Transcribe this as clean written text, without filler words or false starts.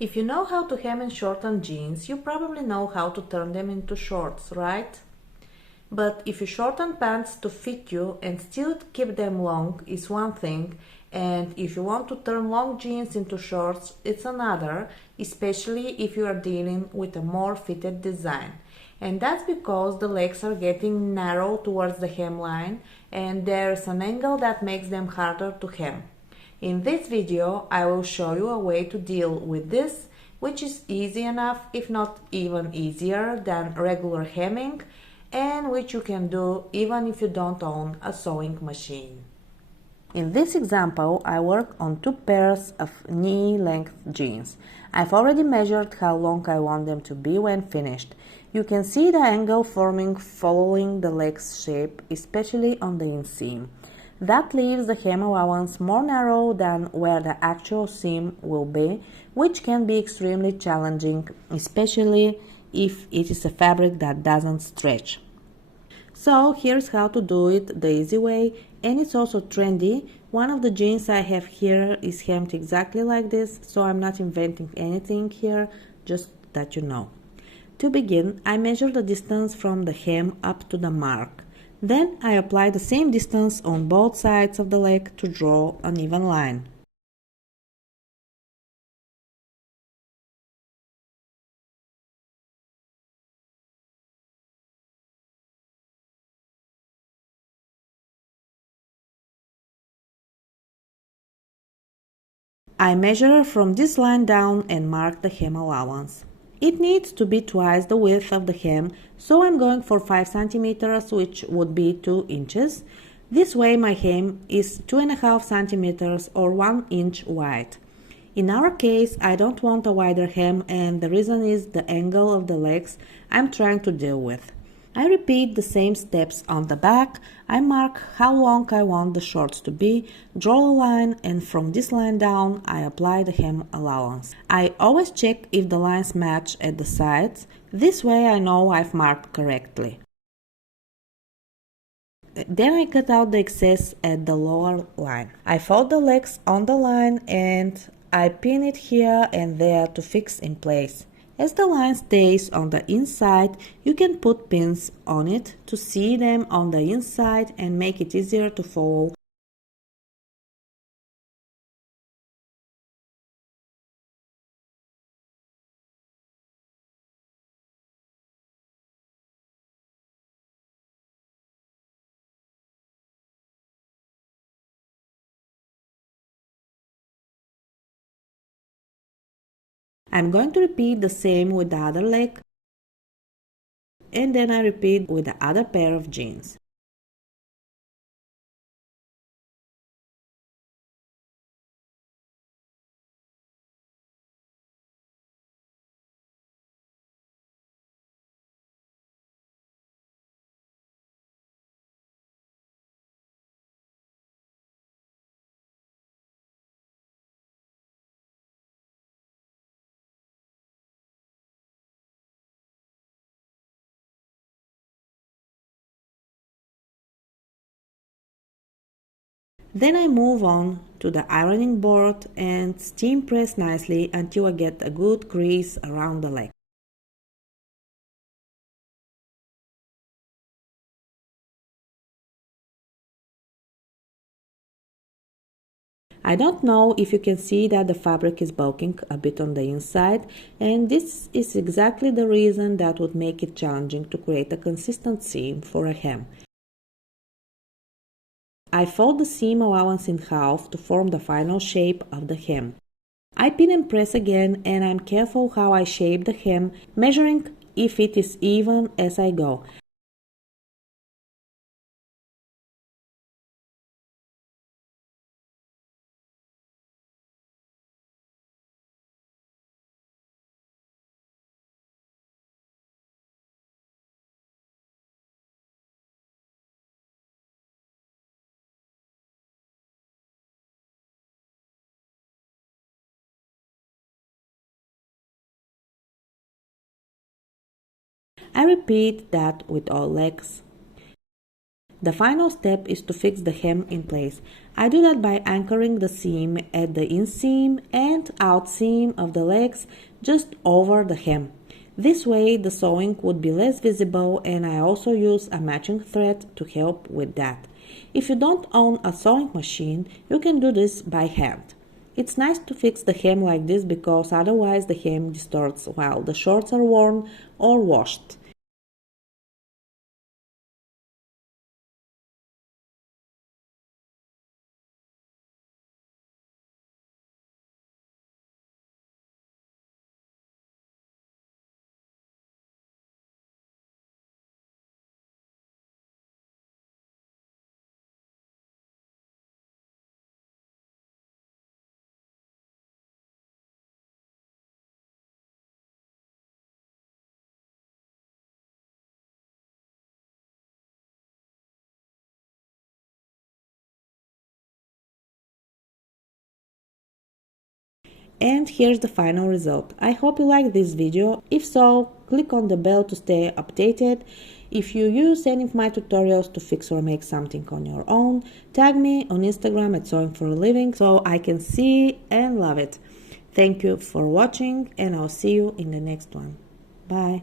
If you know how to hem and shorten jeans, you probably know how to turn them into shorts, right? But if you shorten pants to fit you and still keep them long is one thing, and if you want to turn long jeans into shorts, it's another, especially if you are dealing with a more fitted design. And that's because the legs are getting narrow towards the hemline and there's an angle that makes them harder to hem. In this video, I will show you a way to deal with this, which is easy enough, if not even easier than regular hemming, and which you can do even if you don't own a sewing machine. In this example, I work on two pairs of knee-length jeans. I've already measured how long I want them to be when finished. You can see the angle forming following the leg's shape, especially on the inseam. That leaves the hem allowance more narrow than where the actual seam will be, which can be extremely challenging, especially if it is a fabric that doesn't stretch. So here's how to do it the easy way, and it's also trendy. One of the jeans I have here is hemmed exactly like this, so I'm not inventing anything here, just that you know. To begin, I measure the distance from the hem up to the mark. Then I apply the same distance on both sides of the leg to draw an even line. I measure from this line down and mark the hem allowance. It needs to be twice the width of the hem, so I'm going for 5 cm, which would be 2 inches. This way my hem is 2.5 cm or 1 inch wide. In our case, I don't want a wider hem, and the reason is the angle of the legs I'm trying to deal with. I repeat the same steps on the back. I mark how long I want the shorts to be, draw a line, and from this line down I apply the hem allowance. I always check if the lines match at the sides. This way I know I've marked correctly. Then I cut out the excess at the lower line. I fold the legs on the line and I pin it here and there to fix in place. As the line stays on the inside, you can put pins on it to see them on the inside and make it easier to follow. I'm going to repeat the same with the other leg, and then I repeat with the other pair of jeans. Then I move on to the ironing board and steam press nicely until I get a good grease around the leg. I don't know if you can see that the fabric is bulking a bit on the inside, and this is exactly the reason that would make it challenging to create a consistent seam for a hem. I fold the seam allowance in half to form the final shape of the hem. I pin and press again, and I'm careful how I shape the hem, measuring if it is even as I go. I repeat that with all legs. The final step is to fix the hem in place. I do that by anchoring the seam at the inseam and outseam of the legs just over the hem. This way the sewing would be less visible, and I also use a matching thread to help with that. If you don't own a sewing machine, you can do this by hand. It's nice to fix the hem like this because otherwise the hem distorts while the shorts are worn or washed. And here's the final result. I hope you liked this video. If so, click on the bell to stay updated. If you use any of my tutorials to fix or make something on your own, tag me on Instagram at Sewing for a Living so I can see and love it. Thank you for watching, and I'll see you in the next one. Bye.